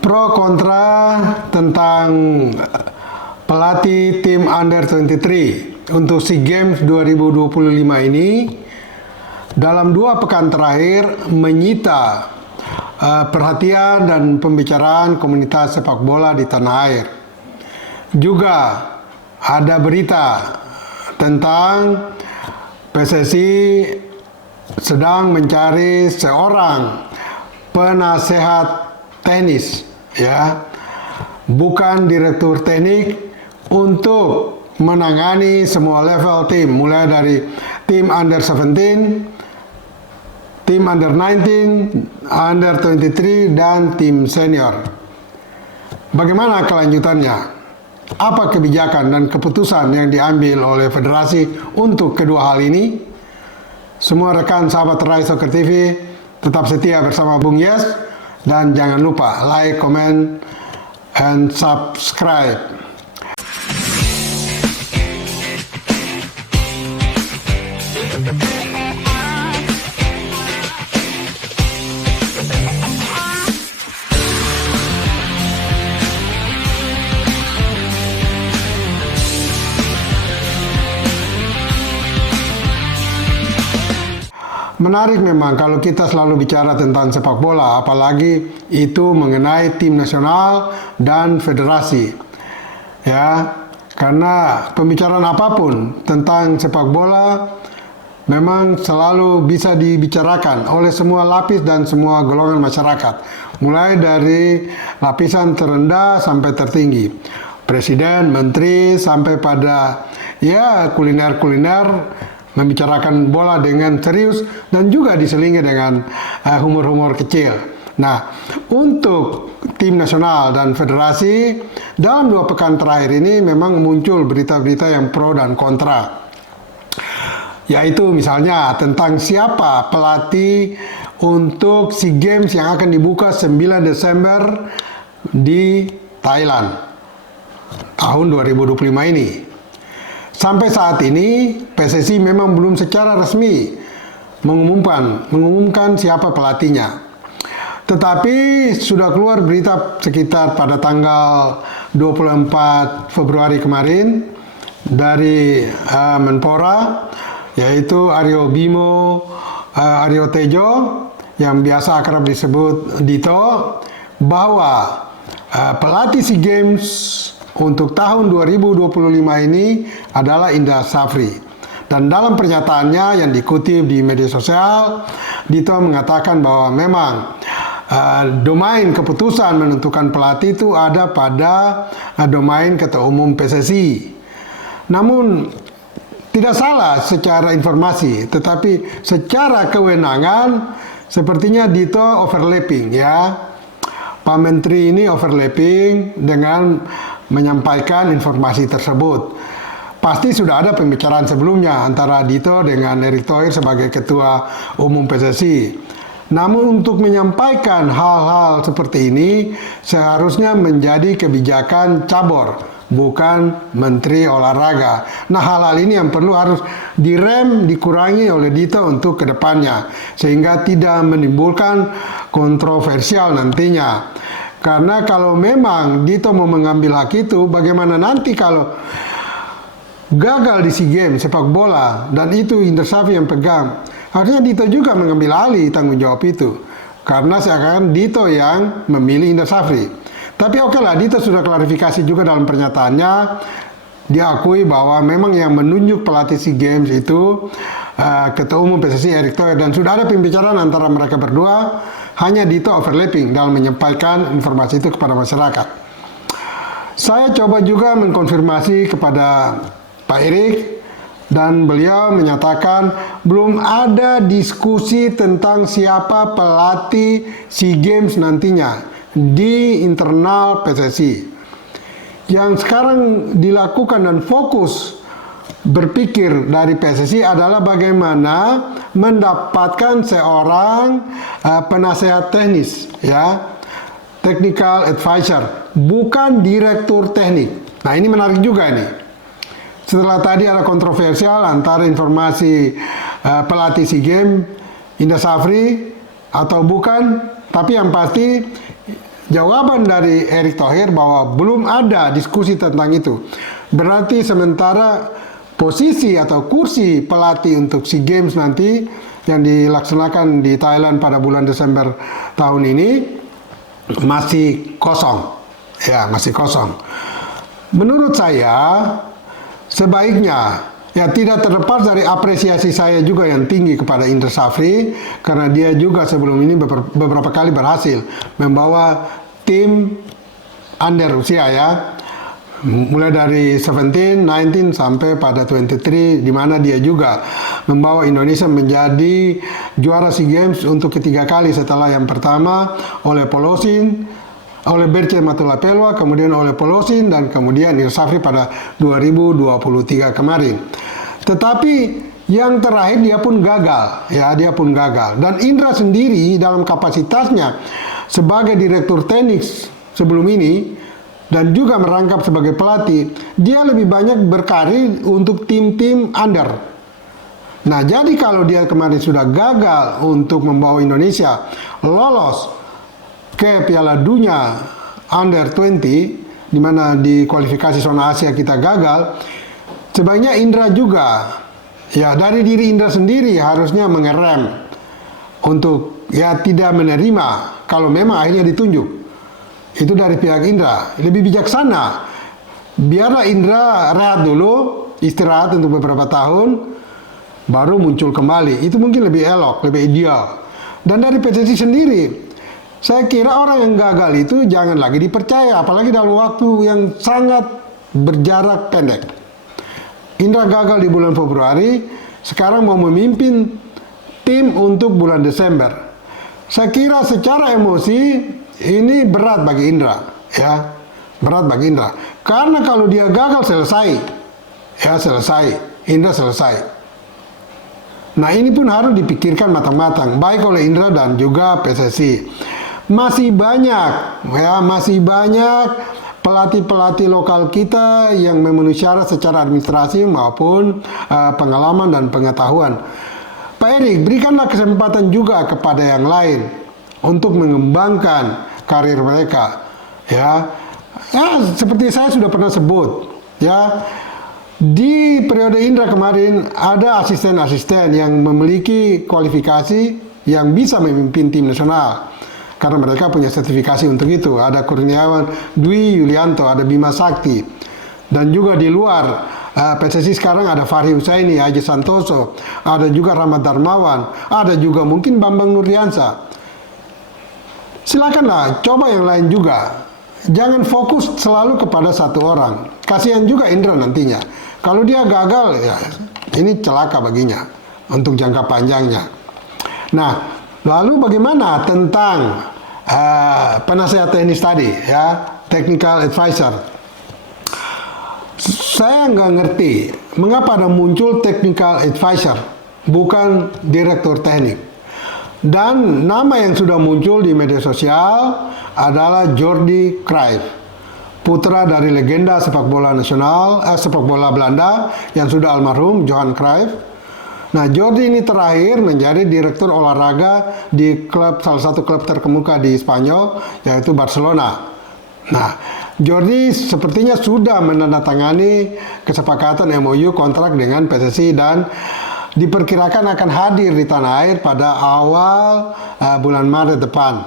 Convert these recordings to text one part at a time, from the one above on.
Pro kontra tentang pelatih tim Under 23 untuk SEA Games 2025 ini dalam 2 pekan terakhir menyita perhatian dan pembicaraan komunitas sepak bola di tanah air. Juga ada berita tentang PSSI sedang mencari seorang penasehat teknis, ya, bukan direktur teknik, untuk menangani semua level tim, mulai dari tim under 17, tim under 19, under 23, dan tim senior. Bagaimana kelanjutannya? Apa kebijakan dan keputusan yang diambil oleh federasi untuk kedua hal ini? Semua rekan sahabat Rai Soccer TV tetap setia bersama Bung Yes, dan jangan lupa like, comment, and subscribe. Menarik memang kalau kita selalu bicara tentang sepak bola, apalagi itu mengenai tim nasional dan federasi. Ya, karena pembicaraan apapun tentang sepak bola memang selalu bisa dibicarakan oleh semua lapis dan semua golongan masyarakat, mulai dari lapisan terendah sampai tertinggi, presiden, menteri, sampai pada ya kuliner-kuliner, membicarakan bola dengan serius dan juga diselingi dengan humor-humor kecil. Nah, untuk tim nasional dan federasi dalam 2 pekan terakhir ini memang muncul berita-berita yang pro dan kontra. Yaitu misalnya tentang siapa pelatih untuk SEA Games yang akan dibuka 9 Desember di Thailand tahun 2025 ini. Sampai saat ini PSSI memang belum secara resmi mengumumkan siapa pelatihnya. Tetapi sudah keluar berita sekitar pada tanggal 24 Februari kemarin dari Menpora, yaitu Aryo Bimo Aryo Tejo, yang biasa akrab disebut Dito, bahwa pelatih SEA Games untuk tahun 2025 ini adalah Indra Safri. Dan dalam pernyataannya yang dikutip di media sosial, Dito mengatakan bahwa memang domain keputusan menentukan pelatih itu ada pada domain Ketua Umum PSSI. Namun tidak salah secara informasi, tetapi secara kewenangan sepertinya Dito overlapping, ya. Pak Menteri ini overlapping dengan menyampaikan informasi tersebut. Pasti sudah ada pembicaraan sebelumnya antara Dito dengan Erick Thohir sebagai Ketua Umum PSSI. Namun untuk menyampaikan hal-hal seperti ini seharusnya menjadi kebijakan cabur, bukan Menteri Olahraga. Nah, hal-hal ini yang perlu harus direm, dikurangi oleh Dito untuk kedepannya, sehingga tidak menimbulkan kontroversial nantinya. Karena kalau memang Dito mau mengambil hak itu, bagaimana nanti kalau gagal di SEA Games sepak bola dan itu Indra Safri yang pegang? Harusnya Dito juga mengambil alih tanggung jawab itu, karena seakan Dito yang memilih Indra Safri. Tapi oke lah, Dito sudah klarifikasi juga dalam pernyataannya. Diakui bahwa memang yang menunjuk pelatih SEA Games itu Ketua Umum PSSI Erick Thohir, dan sudah ada pembicaraan antara mereka berdua. Hanya Dito overlapping dalam menyampaikan informasi itu kepada masyarakat. Saya coba juga mengkonfirmasi kepada Pak Erick, dan beliau menyatakan belum ada diskusi tentang siapa pelatih SEA Games nantinya di internal PSSI. Yang sekarang dilakukan dan fokus berpikir dari PSSI adalah bagaimana mendapatkan seorang penasehat teknis, ya, technical advisor, bukan direktur teknik. Nah, ini menarik juga nih. Setelah tadi ada kontroversial antara informasi pelatih SEA Games Indra Safri atau bukan, tapi yang pasti jawaban dari Erick Thohir bahwa belum ada diskusi tentang itu. Berarti sementara posisi atau kursi pelatih untuk SEA Games nanti yang dilaksanakan di Thailand pada bulan Desember tahun ini masih kosong. Ya, masih kosong. Menurut saya sebaiknya, ya tidak terlepas dari apresiasi saya juga yang tinggi kepada Indra Safri, karena dia juga sebelum ini beberapa kali berhasil membawa tim under usia ya, mulai dari 17, 19 sampai pada 23, di mana dia juga membawa Indonesia menjadi juara SEA Games untuk ketiga kali setelah yang pertama oleh Polosin, oleh Berce Matulapelwa, kemudian oleh Polosin, dan kemudian Indra Safri pada 2023 kemarin. Tetapi yang terakhir dia pun gagal, ya dia pun gagal. Dan Indra sendiri dalam kapasitasnya sebagai direktur teknik sebelum ini dan juga merangkap sebagai pelatih, dia lebih banyak berkarir untuk tim-tim under. Nah, jadi kalau dia kemarin sudah gagal untuk membawa Indonesia lolos ke Piala Dunia Under 20, di mana di kualifikasi zona Asia kita gagal, sebaiknya Indra juga, ya dari diri Indra sendiri harusnya mengerem untuk ya tidak menerima kalau memang akhirnya ditunjuk. Itu dari pihak Indra, lebih bijaksana. Biarlah Indra rehat dulu, istirahat untuk beberapa tahun, baru muncul kembali. Itu mungkin lebih elok, lebih ideal. Dan dari PSSI sendiri, saya kira orang yang gagal itu jangan lagi dipercaya, apalagi dalam waktu yang sangat berjarak pendek. Indra gagal di bulan Februari, sekarang mau memimpin tim untuk bulan Desember. Saya kira secara emosi ini berat bagi Indra, ya, berat bagi Indra. Karena kalau dia gagal selesai, ya selesai, Indra selesai. Nah ini pun harus dipikirkan matang-matang, baik oleh Indra dan juga PSSI. Masih banyak, ya masih banyak pelatih-pelatih lokal kita yang memenuhi syarat secara administrasi maupun pengalaman dan pengetahuan. Pak Erick, berikanlah kesempatan juga kepada yang lain untuk mengembangkan karir mereka. Ya, seperti saya sudah pernah sebut, ya di periode Indra kemarin ada asisten-asisten yang memiliki kualifikasi yang bisa memimpin tim nasional. Karena mereka punya sertifikasi untuk itu. Ada Kurniawan Dwi Yulianto, ada Bima Sakti. Dan juga di luar PSSI sekarang ada Fahri Husaini, Haji Santoso, ada juga Rahmat Darmawan, ada juga mungkin Bambang Nurdiansa. Silakanlah coba yang lain juga. Jangan fokus selalu kepada satu orang. Kasihan juga Indra nantinya. Kalau dia gagal, ya ini celaka baginya untuk jangka panjangnya. Nah, lalu bagaimana tentang penasehat teknis tadi, ya, technical advisor? Saya nggak ngerti mengapa ada muncul technical advisor, bukan direktur teknik. Dan nama yang sudah muncul di media sosial adalah Jordi Cruijff, putra dari legenda sepak bola nasional, sepak bola Belanda yang sudah almarhum Johan Cruijff. Nah, Jordi ini terakhir menjadi direktur olahraga di salah satu klub terkemuka di Spanyol, yaitu Barcelona. Nah, Jordi sepertinya sudah menandatangani kesepakatan MOU kontrak dengan PSSI dan diperkirakan akan hadir di tanah air pada awal bulan Maret depan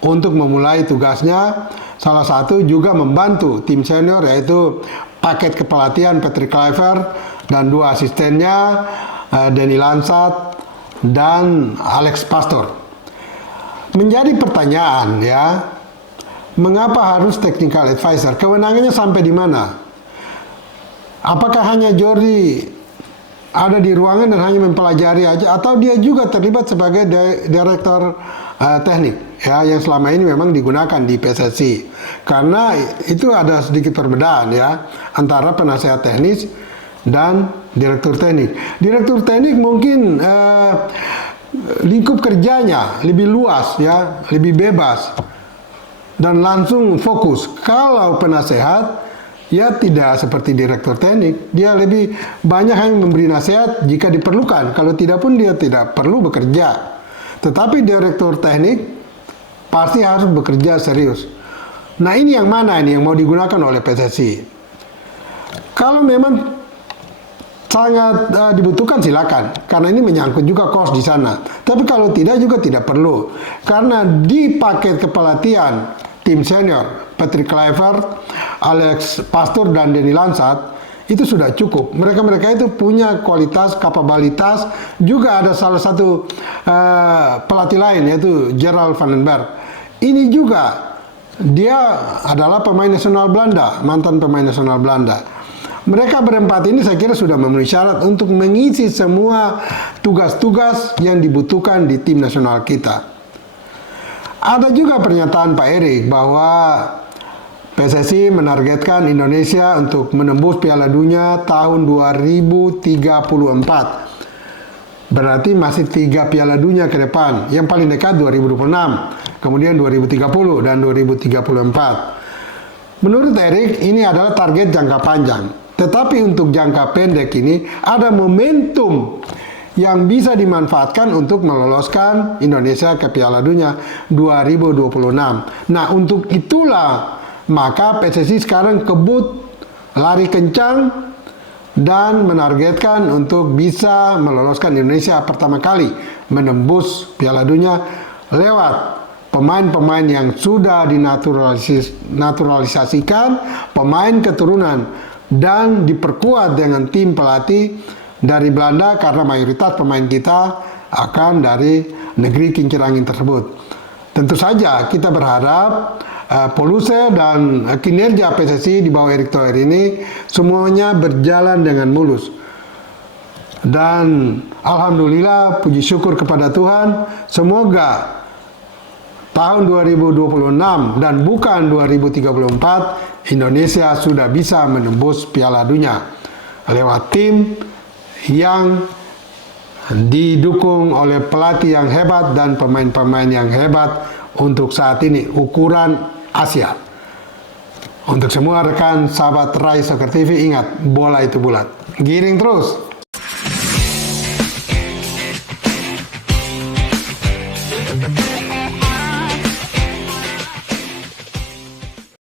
untuk memulai tugasnya. Salah satu juga membantu tim senior, yaitu paket kepelatihan Patrick Kluivert dan dua asistennya, Denny Lansat dan Alex Pastor. Menjadi pertanyaan, ya, mengapa harus technical advisor? Kewenangannya sampai di mana? Apakah hanya Jordi ada di ruangan dan hanya mempelajari aja, atau dia juga terlibat sebagai direktur teknik, ya, yang selama ini memang digunakan di PSSI? Karena itu ada sedikit perbedaan, ya, antara penasehat teknis dan direktur teknik. Direktur teknik mungkin lingkup kerjanya lebih luas, ya, lebih bebas dan langsung fokus. Kalau penasehat, ya tidak seperti direktur teknik, dia lebih banyak hanya memberi nasihat jika diperlukan. Kalau tidak pun dia tidak perlu bekerja. Tetapi direktur teknik pasti harus bekerja serius. Nah, ini yang mana ini yang mau digunakan oleh PSSI? Kalau memang sangat dibutuhkan silakan, karena ini menyangkut juga kos di sana. Tapi kalau tidak juga tidak perlu, karena di paket kepelatihan tim senior Patrick Kluivert, Alex Pastoor dan Denny Lansat itu sudah cukup. Mereka itu punya kualitas, kapabilitas. Juga ada salah satu pelatih lain yaitu Gerald van den Berg. Ini juga dia adalah pemain nasional Belanda, mantan pemain nasional Belanda. Mereka berempat ini saya kira sudah memenuhi syarat untuk mengisi semua tugas-tugas yang dibutuhkan di tim nasional kita. Ada juga pernyataan Pak Erik bahwa PSSI menargetkan Indonesia untuk menembus Piala Dunia tahun 2034. Berarti masih 3 Piala Dunia ke depan. Yang paling dekat 2026, kemudian 2030 dan 2034. Menurut Erik, ini adalah target jangka panjang. Tetapi untuk jangka pendek ini ada momentum yang bisa dimanfaatkan untuk meloloskan Indonesia ke Piala Dunia 2026. Nah, untuk itulah maka PSSI sekarang kebut lari kencang dan menargetkan untuk bisa meloloskan Indonesia pertama kali menembus Piala Dunia lewat pemain-pemain yang sudah dinaturalisasikan, pemain keturunan, dan diperkuat dengan tim pelatih dari Belanda karena mayoritas pemain kita akan dari negeri kincir angin tersebut. Tentu saja kita berharap Polusse dan kinerja PSSI di bawah Erick Thohir ini semuanya berjalan dengan mulus. Dan alhamdulillah, puji syukur kepada Tuhan, semoga tahun 2026 dan bukan 2034 Indonesia sudah bisa menembus Piala Dunia lewat tim yang didukung oleh pelatih yang hebat dan pemain-pemain yang hebat untuk saat ini ukuran Asia. Untuk semua rekan sahabat Rai Soccer TV, ingat, bola itu bulat. Giring terus.